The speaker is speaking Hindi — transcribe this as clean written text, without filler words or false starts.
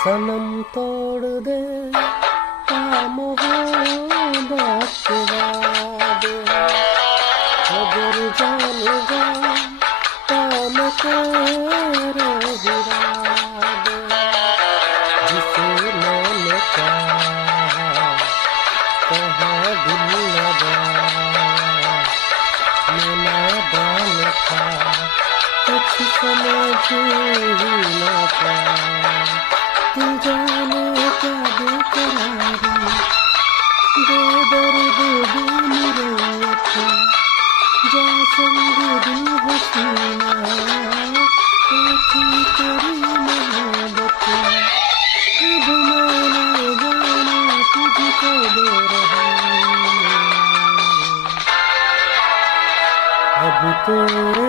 सनम तोड़ दे मोहब्बत के वादे, अगर जानेगा तो मैं तेरे गिरा दे, जिसे मैंने कहा दिल लगा, मैं नादान था, कुछ समझ ही ना पाया। तू जाने क्या बेकरारी, बेदर्द दिन रही थी, जा संग दिल हसीना, थी तेरी मोहब्बत, अब मैंने जाना तुझको दे रहा, अब तेरे